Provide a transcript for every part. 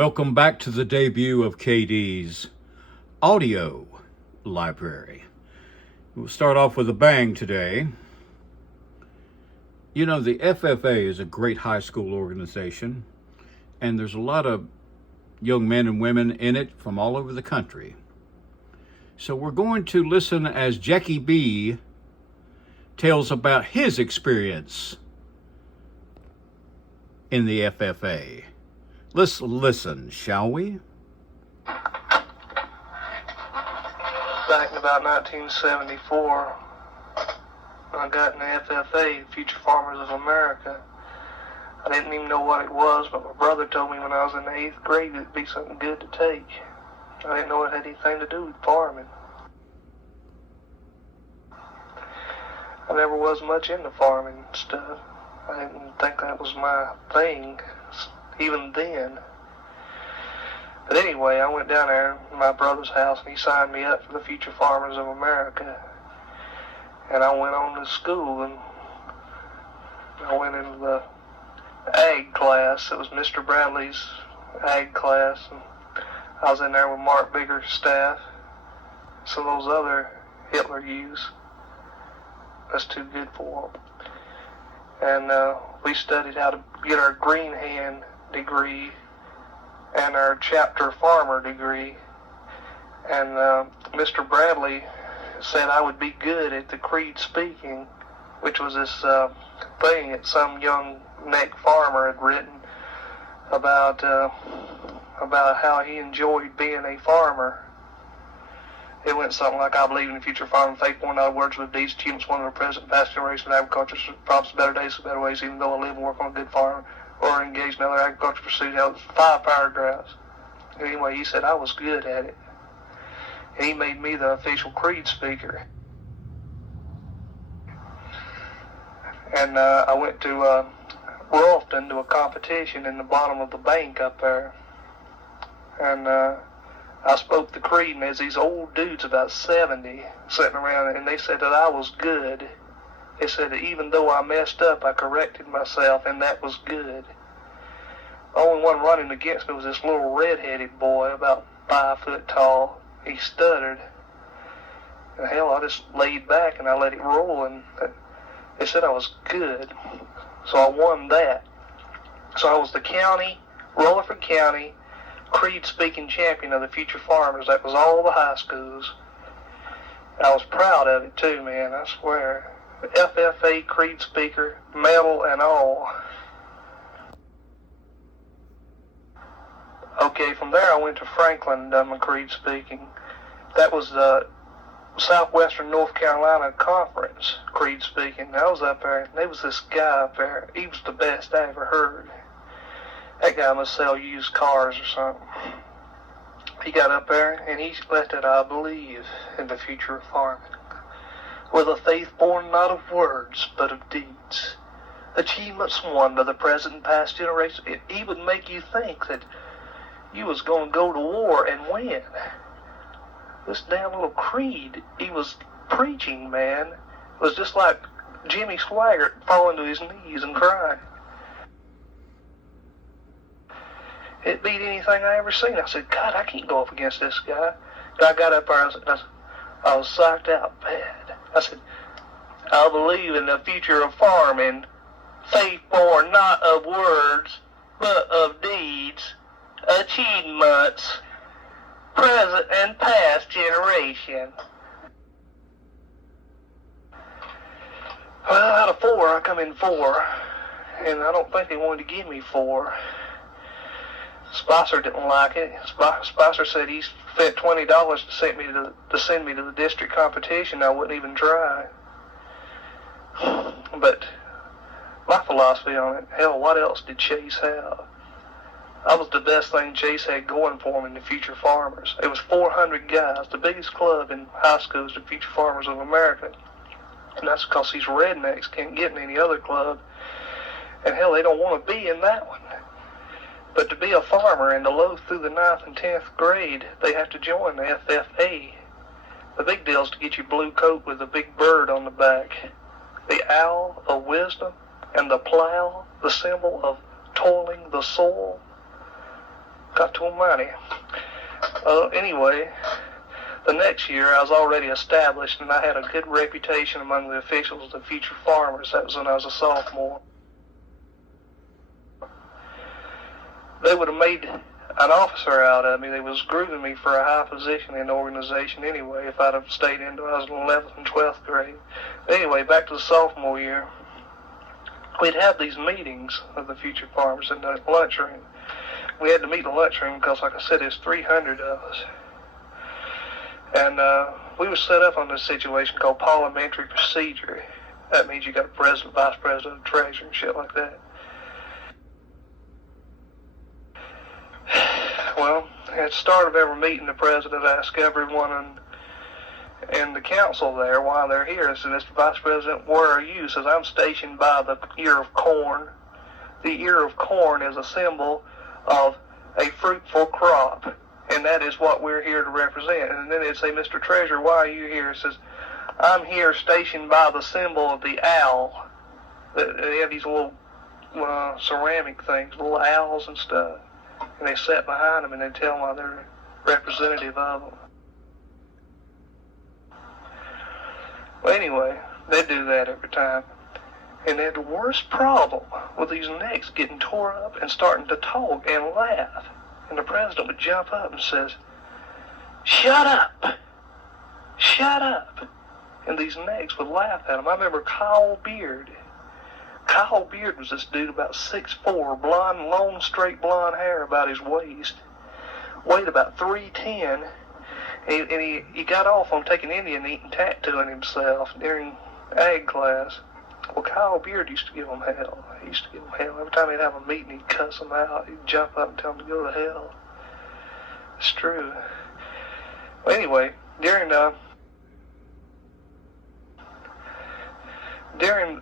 Welcome back to the debut of KD's audio library. We'll start off with a bang today. You know, the FFA is a great high school organization, and there's a lot of young men and women in it from all over the country. So we're going to listen as Jackie B tells about his experience in the FFA. Let's listen, shall we? Back in about 1974, I got in the FFA, Future Farmers of America. I didn't even know what it was, but my brother told me when I was in the 8th grade it'd be something good to take. I didn't know it had anything to do with farming. I never was much into farming stuff. I didn't think that was my thing, even then. But anyway, I went down there to my brother's house and he signed me up for the Future Farmers of America. And I went on to school and I went into the ag class. It was Mr. Bradley's ag class. And I was in there with Mark Bigger's staff. Some of those other Hitler youths. That's too good for them. And we studied how to get our green hand degree and our chapter farmer degree. And Mr. Bradley said I would be good at the creed speaking, which was this thing that some young neck farmer had written about how he enjoyed being a farmer. It went something like, I believe in the future farming, faith born out of words with deeds, achievements one of the present and past generations of agriculture, promise better days and better ways, even though I live and work on a good farm or engage in other agriculture pursuits. It was 5 paragraphs. Anyway, he said I was good at it. And he made me the official creed speaker. And I went to Rolfton to a competition in the bottom of the bank up there. And I spoke the creed, and there's these old dudes, about 70, sitting around, and they said that I was good. They said that even though I messed up, I corrected myself, and that was good. The only one running against me was this little red-headed boy, about 5 foot tall. He stuttered. And hell, I just laid back, and I let it roll, and they said I was good. So I won that. So I was the Rutherford County, creed-speaking champion of the Future Farmers. That was all the high schools. And I was proud of it too, man, I swear. FFA creed speaker, medal and all. Okay, from there I went to Franklin and done my creed speaking. That was the Southwestern North Carolina Conference creed speaking. I was up there, and there was this guy up there. He was the best I ever heard. That guy must sell used cars or something. He got up there and he left it, I believe in the future of farming, with a faith born not of words but of deeds. Achievements won by the present and past generations. He would make you think that you was going to go to war and win. This damn little creed he was preaching, man, was just like Jimmy Swaggart falling to his knees and crying. It beat anything I ever seen. I said, God, I can't go up against this guy. I got up there, I was psyched out bad. I said, I believe in the future of farming, faith born not of words, but of deeds, achievements, present and past generation. Well, out of 4, I come in 4, and I don't think they wanted to give me 4. Spicer didn't like it. Spicer said he spent $20 to send me to the district competition. I wouldn't even try. But my philosophy on it, hell, what else did Chase have? I was the best thing Chase had going for him in the Future Farmers. It was 400 guys, the biggest club in high schools, the Future Farmers of America. And that's because these rednecks can't get in any other club. And hell, they don't want to be in that one. But to be a farmer in the low through the 9th and 10th grade, they have to join the FFA. The big deal is to get your blue coat with a big bird on the back. The owl of wisdom and the plow, the symbol of toiling the soil. got to money. Anyway, the next year I was already established and I had a good reputation among the officials of the future farmers. That was when I was a sophomore. They would have made an officer out of me. They was grooming me for a high position in the organization anyway if I'd have stayed into I was in 11th and 12th grade. But anyway, back to the sophomore year. We'd have these meetings of the future farmers in the lunchroom. We had to meet in the lunchroom because, like I said, there's 300 of us. And we were set up on this situation called parliamentary procedure. That means you got a president, vice president, treasurer, and shit like that. Well, at the start of every meeting, the president asked everyone in the council there why they're here. He said, Mr. Vice President, where are you? He says, I'm stationed by the ear of corn. The ear of corn is a symbol of a fruitful crop, and that is what we're here to represent. And then they'd say, Mr. Treasurer, why are you here? He says, I'm here stationed by the symbol of the owl. They have these little ceramic things, little owls and stuff. And they sat behind them and they tell them why they're representative of them. Well, anyway, they do that every time. And they had the worst problem with these necks getting tore up and starting to talk and laugh. And the president would jump up and says, shut up! Shut up! And these necks would laugh at him. I remember Kyle Beard. Kyle Beard was this dude about 6'4", blonde, long, straight blonde hair about his waist. Weighed about 310. And he got off on taking Indian eating tattooing himself during ag class. Well, Kyle Beard used to give him hell. He used to give him hell. Every time he'd have a meeting, he'd cuss them out. He'd jump up and tell them to go to hell. It's true. Well, anyway, during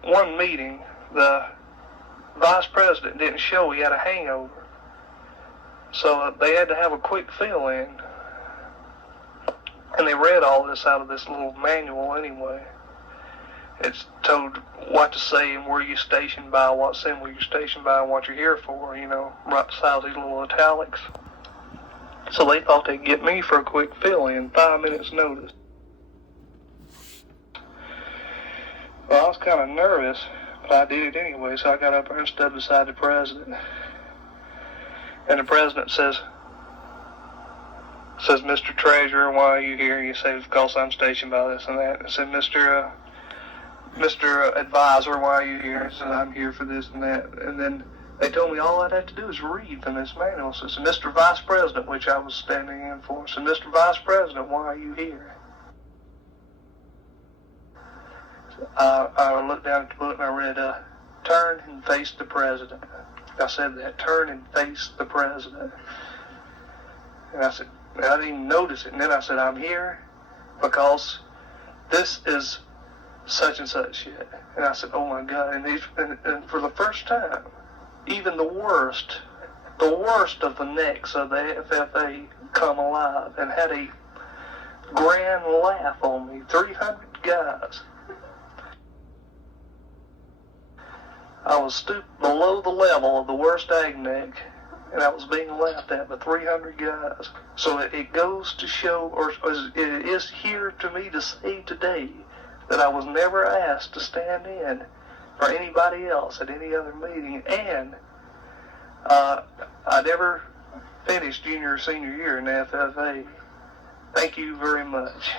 one meeting, the vice president didn't show. He had a hangover. So they had to have a quick fill-in. And they read all this out of this little manual anyway. It's told what to say and where you're stationed by, what symbol you're stationed by, and what you're here for, right beside these little italics. So they thought they'd get me for a quick fill-in, 5 minutes notice. Well, I was kind of nervous, but I did it anyway, so I got up there and stood beside the president. And the president says, Mr. Treasurer, why are you here? You say, because I'm stationed by this and that. I said, Mr. Advisor, why are you here? I said, I'm here for this and that. And then they told me all I'd have to do is read from this manual. So I said, Mr. Vice President, which I was standing in for. I said, Mr. Vice President, why are you here? I looked down at the book and I read, turn and face the president. I said that, turn and face the president. And I said, I didn't even notice it. And then I said, I'm here because this is such and such shit. And I said, oh my God. And for the first time, even the worst of the necks of the FFA come alive and had a grand laugh on me. 300 guys. I was stooped below the level of the worst ag neck, and I was being laughed at by 300 guys. So it goes to show, or it is here to me to say today, that I was never asked to stand in for anybody else at any other meeting, and I never finished junior or senior year in the FFA. Thank you very much.